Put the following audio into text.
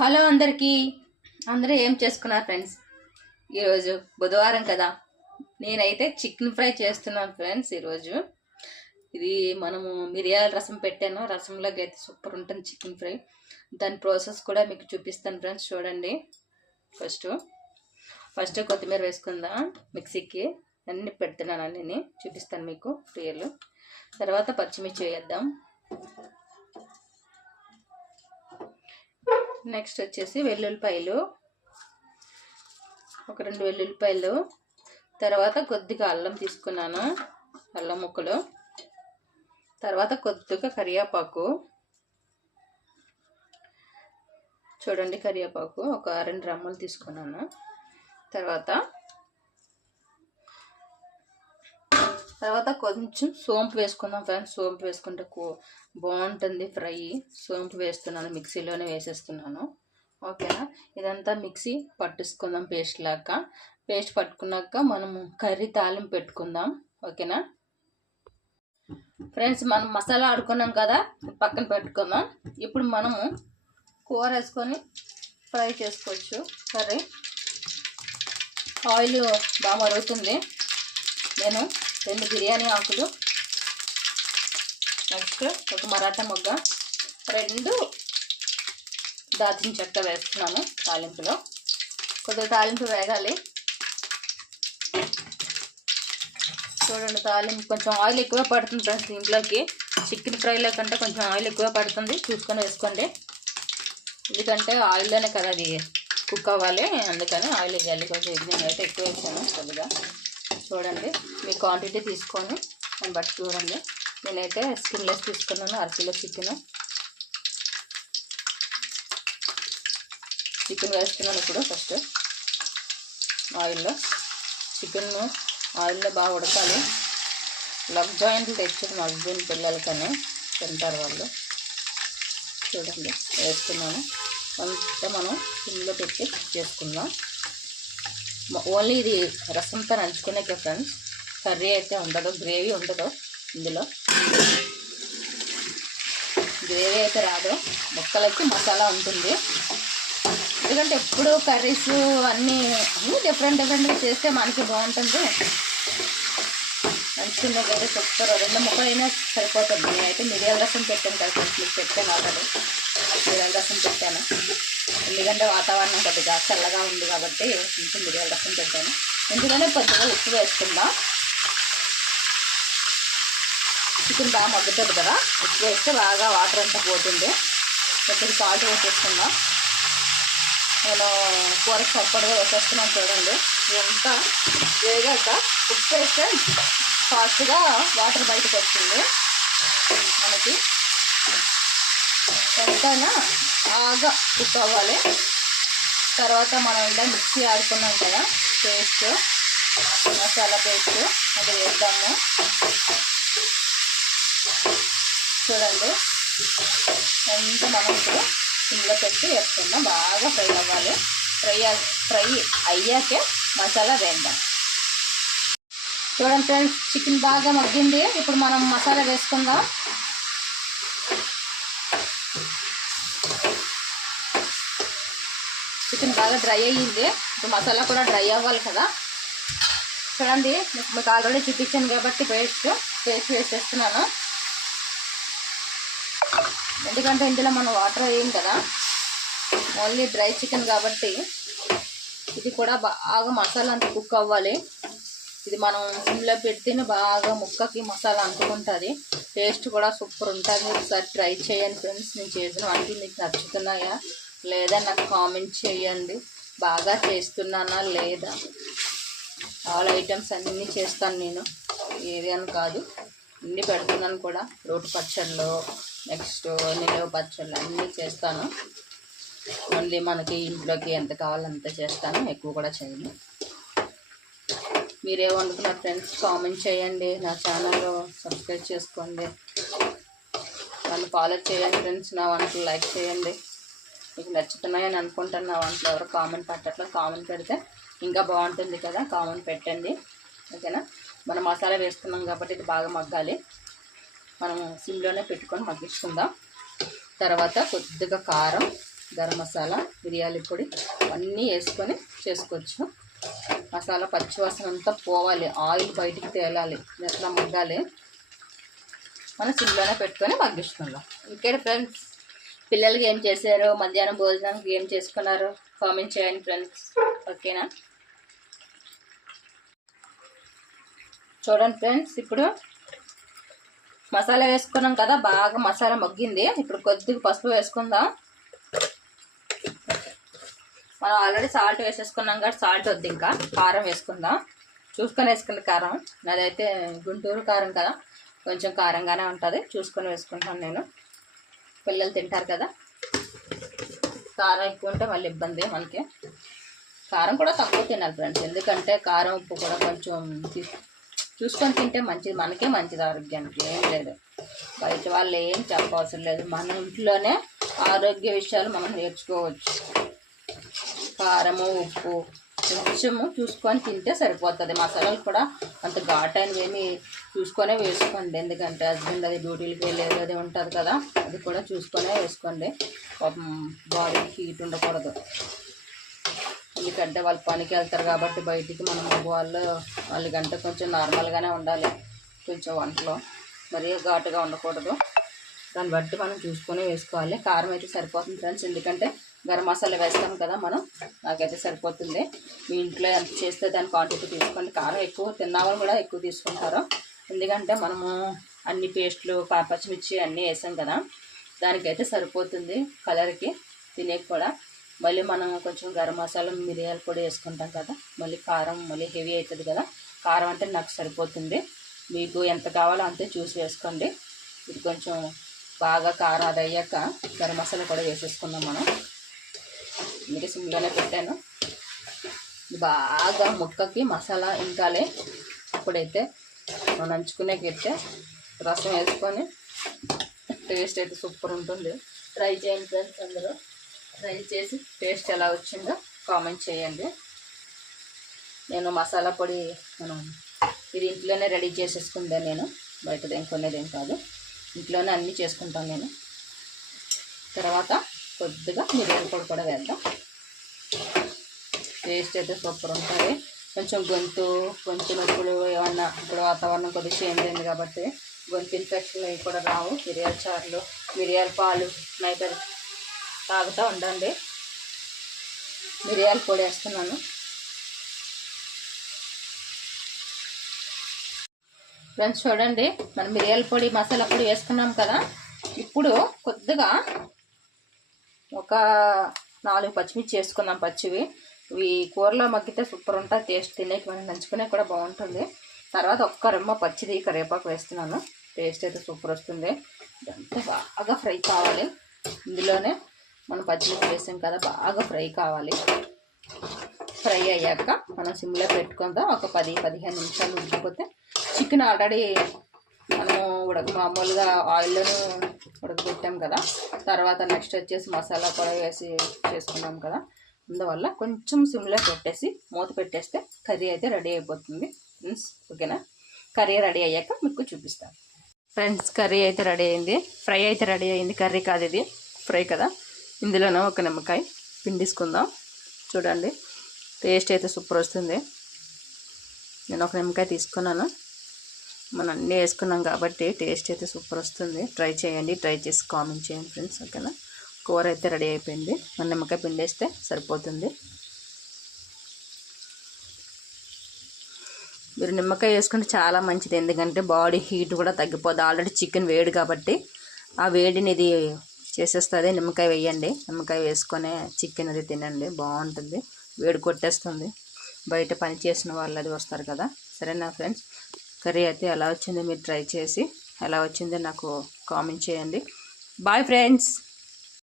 Hello అందరికీ. అందరూ ఏం చేసుకున్నారు ఫ్రెండ్స్? ఈరోజు బుధవారం కదా, నేనైతే చికెన్ ఫ్రై చేస్తున్నాను ఫ్రెండ్స్. ఈరోజు ఇది మనము మిరియాల రసం పెట్టాను, రసంలోకి అయితే సూపర్ ఉంటుంది చికెన్ ఫ్రై. దాని ప్రాసెస్ కూడా మీకు చూపిస్తాను ఫ్రెండ్స్, చూడండి. ఫస్ట్ కొత్తిమీర వేసుకుందాం, మిక్సీకి అన్నీ పెడుతున్నాను, అన్నీ చూపిస్తాను మీకు క్లియర్లు. తర్వాత పచ్చిమిర్చి వేద్దాం. నెక్స్ట్ వచ్చేసి వెల్లుల్లిపాయలు, ఒక 2 వెల్లుల్లిపాయలు. తర్వాత కొద్దిగా అల్లం తీసుకున్నాను, అల్లం ముక్కలు. తర్వాత కొద్దిగా కరివేపాకు, చూడండి కరివేపాకు ఒక 2 రెమ్మలు తీసుకున్నాను. తర్వాత కొంచెం సోంపు వేసుకుందాం ఫ్రెండ్స్. సోంపు వేసుకుంటే బాగుంటుంది ఫ్రై. సోంపు వేస్తున్నాను, మిక్సీలోనే వేసేస్తున్నాను. ఓకేనా? ఇదంతా మిక్సీ పట్టుకుందాం పేస్ట్ లాగా. పేస్ట్ పట్టుకున్నాక మనము కర్రీ తాలింపు పెట్టుకుందాం. ఓకేనా ఫ్రెండ్స్? మనం మసాలా ఆడుకున్నాం కదా, పక్కన పెట్టుకుందాం. ఇప్పుడు మనము కూర వేసుకొని ఫ్రై చేసుకోవచ్చు కర్రీ. ఆయిల్ బాగా మరుగుతుంది. నేను 2 బిర్యానీ ఆకులు, నెక్స్ట్ ఒక మరాఠా మొగ్గ, 2 దాల్చిన చెక్క వేస్తున్నాను తాలింపులో. కొద్దిగా తాలింపు వేగాలి. చూడండి, తాలింపు కొంచెం ఆయిల్ ఎక్కువ పడుతుంది ఫ్రెండ్స్ దీంట్లోకి. చికెన్ ఫ్రైలో కంటే కొంచెం ఆయిల్ ఎక్కువ పడుతుంది, చూసుకొని వేసుకోండి. ఎందుకంటే ఆయిల్లోనే కదా అది కుక్ అవ్వాలి, అందుకని ఆయిల్ వేయాలి కొంచెం. నేనైతే ఎక్కువ వేసాను కొద్దిగా. చూడండి, మీ క్వాంటిటీ తీసుకొని దాన్ని బట్టి చూడండి. నేనైతే స్కిన్లెస్ తీసుకున్నాను, 1 కిలో చికెన్ వేస్తున్నాను. ఇప్పుడు ఫస్ట్ ఆయిల్లో చికెన్ ఆయిల్లో బాగా ఉడకాలి. లగ్ జాయింట్లు తెచ్చారు మా హస్బెండ్, పిల్లలకని తింటారు వాళ్ళు. చూడండి వేస్తున్నాను. అంతా మనం సిమ్లో పెట్టి చేసుకుందాం. ఓన్లీ ఇది రసంతో నంచుకునేకే ఫ్రెండ్స్, కర్రీ అయితే ఉండదు, గ్రేవీ ఉండదు ఇందులో. గ్రేవీ అయితే రాదు, ముక్కలకి మసాలా ఉంటుంది. ఎందుకంటే ఎప్పుడు కర్రీస్ అన్నీ డిఫరెంట్గా చేస్తే మనకి బాగుంటుంది. నంచుకునేకైతే సూపర్. 2 ముక్కలు అయినా సరిపోతుంది. నేనైతే మిరియాల రసం పెట్టాను కదా ఫ్రెండ్స్, మీకు పెట్టాను ఆల్రెడీ. మిరియాల రసం పెట్టాను, ఎందుకంటే వాతావరణం కొద్దిగా చల్లగా ఉంది కాబట్టి కొంచెం మిరియాల రసం పెట్టాను. ఇందులోనే కొద్దిగా ఉప్పు వేసుకుందాం. చికెన్ బాగా మగ్గుతుంది కదా, ఉప్పు వేస్తే బాగా వాటర్ అంతా పోతుంది. కొద్దిగా సాల్ట్ వేసేసుకుందాం. నేను కూరకు సరిపడగా వేసేస్తున్నాను. చూడండి, ఇదంతా వేగాక ఉప్పు వేస్తే ఫాస్ట్గా వాటర్ బయటకు వచ్చింది మనకి. ఎంతైనా బాగా కుక్ అవ్వాలి. తర్వాత మనం ఇలా మిక్సీ ఆడుకున్నాం కదా పేస్ట్, మసాలా పేస్ట్, అది వేద్దాము. చూడండి, ఎంత మనం ఇప్పుడు ఇందులో పెట్టి వేసుకుందాం. బాగా ఫ్రై అవ్వాలి. ఫ్రై అయ్యాకే మసాలా వేద్దాం. చూడండి ఫ్రెండ్స్, చికెన్ బాగా మగ్గింది. ఇప్పుడు మనం మసాలా వేసుకుందాం. చికెన్ బాగా డ్రై అయ్యింది. ఇప్పుడు మసాలా కూడా డ్రై అవ్వాలి కదా. చూడండి, మీకు ఆల్రెడీ చూపించాను కాబట్టి పేస్ట్ వేసేస్తున్నాను. ఎందుకంటే ఇందులో మనం వాటర్ వేయం కదా, ఓన్లీ డ్రై చికెన్ కాబట్టి ఇది కూడా బాగా మసాలా అంతా కుక్ అవ్వాలి. ఇది మనం సిమ్లో పెడితేనే బాగా ముక్కకి మసాలా అంటుకుంటుంది. టేస్ట్ కూడా సూపర్ ఉంటుంది. ఒకసారి ట్రై చేయండి ఫ్రెండ్స్. నేను చేసిన వంటలు మీకు నచ్చుతున్నాయా లేదా నాకు కామెంట్ చేయండి. బాగా చేస్తున్నానా లేదా? ఆల్ ఐటమ్స్ అన్నీ చేస్తాను నేను, ఏది అని కాదు, అన్నీ పెడుతున్నాను కూడా. రోటి పచ్చళ్ళు, నెక్స్ట్ నిలవ పచ్చళ్ళు అన్నీ చేస్తాను. ఓన్లీ మనకి ఇంట్లోకి ఎంత కావాలో అంత చేస్తాను, ఎక్కువ కూడా చేయను. మీరే వండుతున్నారు ఫ్రెండ్స్? కామెంట్ చేయండి. నా ఛానల్లో సబ్స్క్రైబ్ చేసుకోండి, నన్ను ఫాలో చేయండి ఫ్రెండ్స్. నా వంటలు లైక్ చేయండి. మీకు నచ్చుతున్నాయని అనుకుంటాను నా వంటలు. ఎవరు కామెంట్ పెట్టట్లేదు, కామెంట్ పెడితే ఇంకా బాగుంటుంది కదా, కామెంట్ పెట్టండి. ఓకేనా? మనం మసాలా వేస్తున్నాం కాబట్టి ఇది బాగా మగ్గాలి. మనం సిమ్లోనే పెట్టుకొని మగ్గించుకుందాం. తర్వాత కొద్దిగా కారం, గరం మసాలా, మిరియాల పొడి అన్నీ వేసుకొని చేసుకోవచ్చు. మసాలా పచ్చివాసన అంతా పోవాలి, ఆయిల్ బయటికి తేలాలి, ఎట్లా మగ్గాలి. మనం సిమ్లోనే పెట్టుకొని మగ్గిస్తున్నాం. ఇంకేంటి ఫ్రెండ్స్, పిల్లలకి ఏం చేశారు, మధ్యాహ్నం భోజనానికి ఏం చేసుకున్నారు కామెంట్ చేయండి ఫ్రెండ్స్. ఓకేనా? చూడండి ఫ్రెండ్స్, ఇప్పుడు మసాలా వేసుకున్నాం కదా, బాగా మసాలా మగ్గింది. ఇప్పుడు కొద్దిగా పసుపు వేసుకుందాం. మనం ఆల్రెడీ సాల్ట్ వేసేసుకున్నాం కాబట్టి సాల్ట్ వద్దు, ఇంకా కారం వేసుకుందాం. చూసుకొని వేసుకున్న కారం, అదైతే గుంటూరు కారం కదా, కొంచెం కారంగానే ఉంటుంది. చూసుకొని వేసుకుంటాను నేను, పిల్లలు తింటారు కదా. కారం ఎక్కువ ఉంటే మళ్ళీ ఇబ్బంది మనకి. కారం కూడా తక్కువ తినాలి ఫ్రెండ్స్, ఎందుకంటే కారం ఉప్పు కూడా కొంచెం చూసుకొని తింటే మంచిది, మనకే మంచిది ఆరోగ్యానికి. ఏం లేదు, బయట వాళ్ళు ఏం చెప్పవసరం లేదు, మన ఇంట్లోనే ఆరోగ్య విషయాలు మనం నేర్చుకోవచ్చు. కారము ఉప్పు కొంచెము చూసుకొని తింటే సరిపోతుంది. మసాలాలు కూడా అంత ఘాటైనవి ఏమి చూసుకొనే వేసుకోండి, ఎందుకంటే హస్బెండ్ అది డ్యూటీలకి వెళ్ళేది అది ఉంటుంది కదా, అది కూడా చూసుకొనే వేసుకోండి. బాడీకి హీట్ ఉండకూడదు, ఎందుకంటే వాళ్ళు పనికి వెళ్తారు కాబట్టి బయటికి. మన వాళ్ళకంటే కొంచెం నార్మల్గానే ఉండాలి కొంచెం వంటలో, మరీ ఘాటుగా ఉండకూడదు. దాన్ని బట్టి మనం చూసుకొని వేసుకోవాలి. కారం అయితే సరిపోతుంది ఫ్రెండ్స్, ఎందుకంటే గరం మసాలా వేస్తాం కదా మనం, నాకైతే సరిపోతుంది. మీ ఇంట్లో ఎంత చేస్తే దాని క్వాంటిటీ తీసుకోండి. కారం ఎక్కువ తిన్నామని కూడా ఎక్కువ తీసుకుంటారు, ఎందుకంటే మనము అన్ని పేస్ట్లు పచ్చిమిర్చి అన్నీ వేసాం కదా, దానికైతే సరిపోతుంది కలర్కి, తినేకి కూడా. మళ్ళీ మనం కొంచెం గరం మసాలా మిరియాల పొడి వేసుకుంటాం కదా, మళ్ళీ కారం మళ్ళీ హెవీ అవుతుంది కదా. కారం అంటే నాకు సరిపోతుంది, మీకు ఎంత కావాలో అంతే చూసి వేసుకోండి. ఇది కొంచెం బాగా కారం అది అయ్యాక గరం మసాలా కూడా వేసేసుకుందాం మనం. అందుకే సిమ్లోనే పెట్టాను. బాగా ముక్కకి మసాలా ఇంకాలే. ఇప్పుడైతే మనం నంచుకునే గిట్టే రసం వేసుకొని టేస్ట్ అయితే సూపర్ ఉంటుంది. ట్రై చేయండి ఫ్రెండ్స్, అందరూ ట్రై చేసి టేస్ట్ ఎలా వచ్చిందో కామెంట్ చేయండి. నేను మసాలా పొడి ఇది ఇంట్లోనే రెడీ చేసేసుకుందే, నేను బయటదేం కొనేదేం కాదు, ఇంట్లోనే అన్నీ చేసుకుంటాను నేను. తర్వాత కొద్దిగా మిరియాల పొడి కూడా వేద్దాం, టేస్ట్ అయితే సూపర్ ఉంటుంది. కొంచెం గొంతు నొప్పులు ఏమన్నా, ఇప్పుడు వాతావరణం కొద్దిగా చేంజ్ అయింది కాబట్టి గొంతు ఇన్ఫెక్షన్లు అవి కూడా రావు. మిరియాల చారులు, మిరియాల పాలు నైట్ తాగుతూ ఉండండి. మిరియాల పొడి వేస్తున్నాను. ఫ్రెండ్స్ చూడండి, మనం మిరియాల పొడి మసాలా పొడి వేసుకున్నాం కదా, ఇప్పుడు కొద్దిగా ఒక 4 పచ్చిమిర్చి వేసుకుందాం, పచ్చివి. ఇవి కూరలో మగ్గితే సూపర్ ఉంటుంది టేస్ట్, తినేకి మనం నంచుకునే కూడా బాగుంటుంది. తర్వాత ఒక్క రెమ్మ పచ్చిది కరివేపాకు వేస్తున్నాను, టేస్ట్ అయితే సూపర్ వస్తుంది. ఇదంతా బాగా ఫ్రై కావాలి. ఇందులోనే మనం పచ్చిమిర్చి వేసాం కదా, బాగా ఫ్రై కావాలి. ఫ్రై అయ్యాక మనం సిమ్లో పెట్టుకుందాం. ఒక 10-15 నిమిషాలు ఉడికిపోతే చికెన్ ఆల్రెడీ మనము మామూలుగా ఆయిల్లోనూ ఉడకబెట్టాం కదా, తర్వాత నెక్స్ట్ వచ్చేసి మసాలా కూడా వేసి చేసుకున్నాం కదా, అందువల్ల కొంచెం సిమ్లో పెట్టేసి మూత పెట్టేస్తే కర్రీ అయితే రెడీ అయిపోతుంది ఫ్రెండ్స్. ఓకేనా? కర్రీ రెడీ అయ్యాక మీకు చూపిస్తాను ఫ్రెండ్స్. కర్రీ అయితే రెడీ అయింది, ఫ్రై అయితే రెడీ అయింది. కర్రీ కాదు ఇది, ఫ్రై కదా. ఇందులోనూ ఒక నిమ్మకాయ పిండేసుకుందాం. చూడండి, టేస్ట్ అయితే సూపర్ వస్తుంది. నేను ఒక నిమ్మకాయ తీసుకున్నాను, మనం అన్నీ వేసుకున్నాం కాబట్టి టేస్ట్ అయితే సూపర్ వస్తుంది. ట్రై చేయండి, ట్రై చేసి కామెంట్ చేయండి ఫ్రెండ్స్. ఓకేనా? కూర అయితే రెడీ అయిపోయింది, మన నిమ్మకాయ పిండేస్తే సరిపోతుంది. మీరు నిమ్మకాయ వేసుకుంటే చాలా మంచిది, ఎందుకంటే బాడీ హీట్ కూడా తగ్గిపోద్ది. ఆల్రెడీ చికెన్ వేడి కాబట్టి ఆ వేడిని ఇది చేసేస్తుంది. నిమ్మకాయ వేయండి, నిమ్మకాయ వేసుకొని చికెన్ అది తినండి, బాగుంటుంది. వేడి కొట్టేస్తుంది. బయట పని చేసిన వాళ్ళు అది వస్తారు కదా. సరేనా ఫ్రెండ్స్? కర్రీ అయితే ఎలా వచ్చిందో మీరు ట్రై చేసి ఎలా వచ్చిందో నాకు కామెంట్ చేయండి. Bye friends.